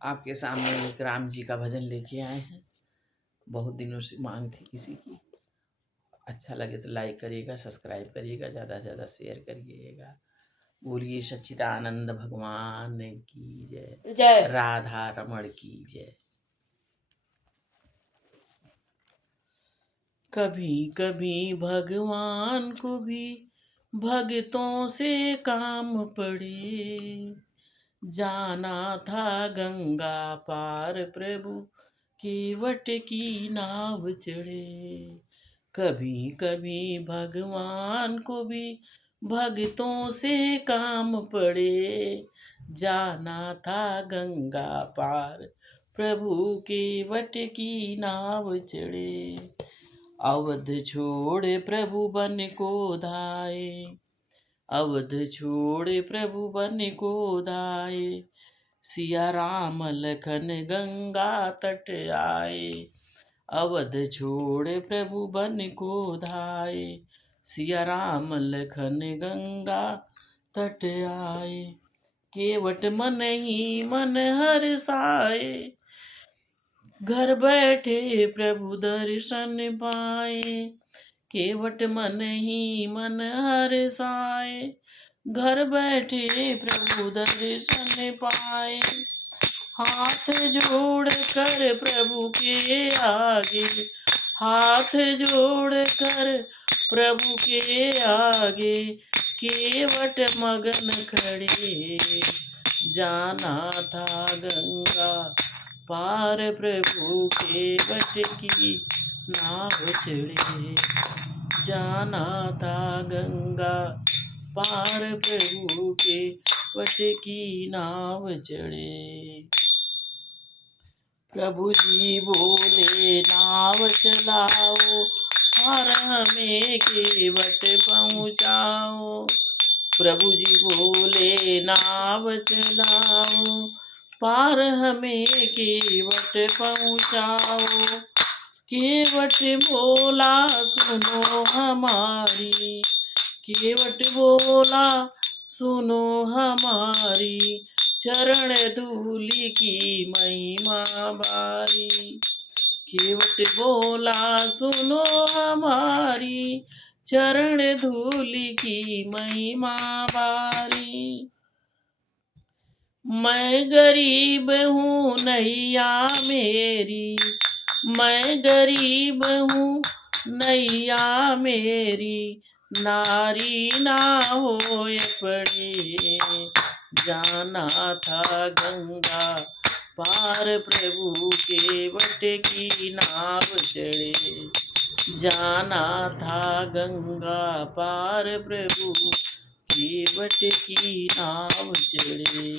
आपके सामने एक राम जी का भजन लेके आए हैं। बहुत दिनों से मांग थी किसी की। अच्छा लगे तो लाइक करिएगा, सब्सक्राइब करिएगा, ज़्यादा से ज़्यादा शेयर करिएगा। बोलिए सच्चिदानंद भगवान की जय, जय। राधा रमण की जय। कभी कभी भगवान को भी भक्तों से काम पड़े, जाना था गंगा पार प्रभु केवट की नाव चढ़े। कभी कभी भगवान को भी भक्तों से काम पड़े, जाना था गंगा पार प्रभु केवट की नाव चढ़े। अवध छोड़ प्रभु बन को धाये, अवध छोड़ प्रभु बन को धाये, सिया राम लखन गंगा तट आए। अवध छोड़ प्रभु बन को धाये, सिया राम लखन गंगा तट आए। केवट मन ही मन हर्षाए, घर बैठे प्रभु दर्शन पाए। केवट मन ही मन हर्षाए, घर बैठे प्रभु दर्शन पाए। हाथ जोड़ कर प्रभु के आगे, हाथ जोड़ कर प्रभु के आगे, केवट मगन खड़े, जाना था गंगा पार प्रभु केवट की नाव चढ़े, जाना था गंगा पार प्रभु केवट की नाव चढ़े। प्रभु जी बोले नाव चलाओ, पार हमें केवट पहुँचाओ। प्रभु जी बोले नाव चलाओ, पार हमें केवट पहुँचाओ। केवट बोला सुनो हमारी, केवट बोला सुनो हमारी, चरण धूलि की महिमा बारी। केवट बोला सुनो हमारी, चरण धूलि की महिमा बारी। मैं गरीब हूँ नैया मेरी, मैं गरीब हूँ नैया मेरी, नारी ना होए पड़े, जाना था गंगा पार प्रभु केवट की नाव चढ़े, जाना था गंगा पार प्रभु केवट की नाव चढ़े।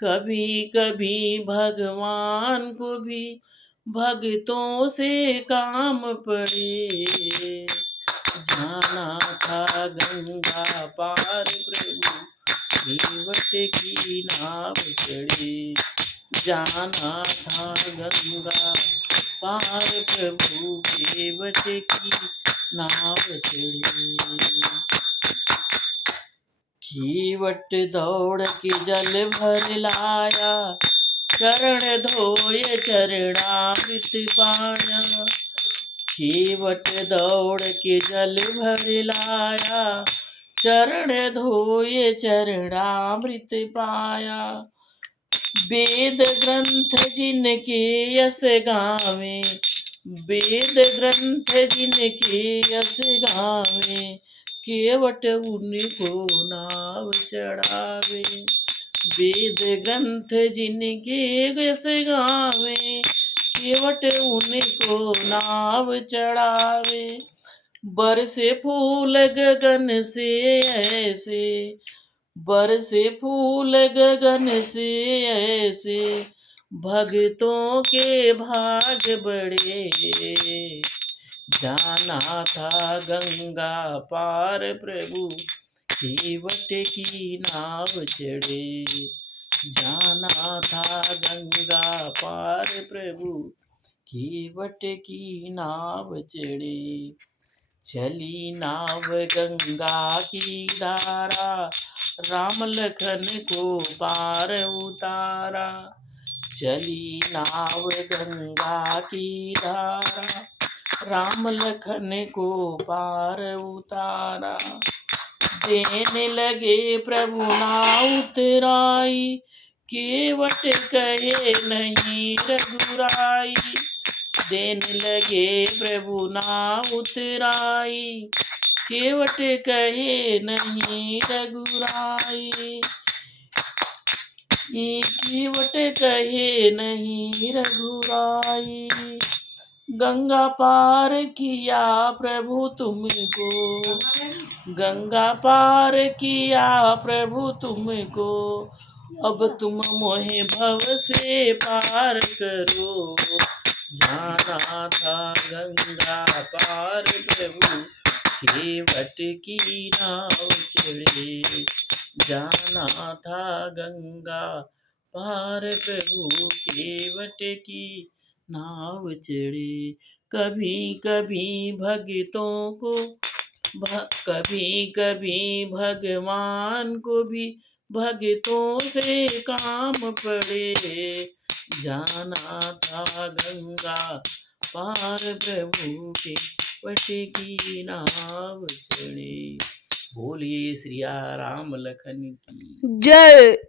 कभी कभी भगवान को भी भक्तों से काम पड़े, जाना था गंगा पार प्रभु केवट की नाव चढ़े, जाना था गंगा पार प्रभु केवट की नाव चढ़े। केवट दौड़ के जल भर लाया, चरण धोए चरणामृत पाया। केवट दौड़ के जल भर लाया, चरण धोए चरणामृत पाया। वेद ग्रंथ जिनके यश गावे, वेद ग्रंथ जिनके यश गावे, केवट उनको नाव चढ़ावे। वेद ग्रंथ जिनके यश गावे, केवट उनको नाव चढ़ावे। बरसे फूल गगन से ऐसे, बरसे फूल गगन से ऐसे, भक्तों के भाग बढ़े, जाना था गंगा पार प्रभु केवट की नाव चढ़े, जाना था गंगा पार प्रभु केवट की नाव चढ़े। चली नाव गंगा की धारा, राम लखन को पार उतारा। चली नाव गंगा की धारा, राम लखन को पार उतारा। देने लगे प्रभु नाव उतराई, केवट कहे नहीं रघुराई। देने लगे प्रभु नाव उतराई, केवट कहे नहीं रघुराई। केवट कहे नहीं रघुराई। गंगा पार किया प्रभु तुमको, गंगा पार किया प्रभु तुमको। अब तुम मोहे भव से पार करो। जाना था गंगा पार प्रभु, केवट की नाव चढ़े। जाना था गंगा पार प्रभु, केवट की नाव चढ़े। कभी कभी भक्तों को कभी कभी भगवान को भी भक्तों से काम पड़े। जाना था गंगा पार प्रभु, केवट की नाव चढ़े। बोलिए श्री राम लखन की जय।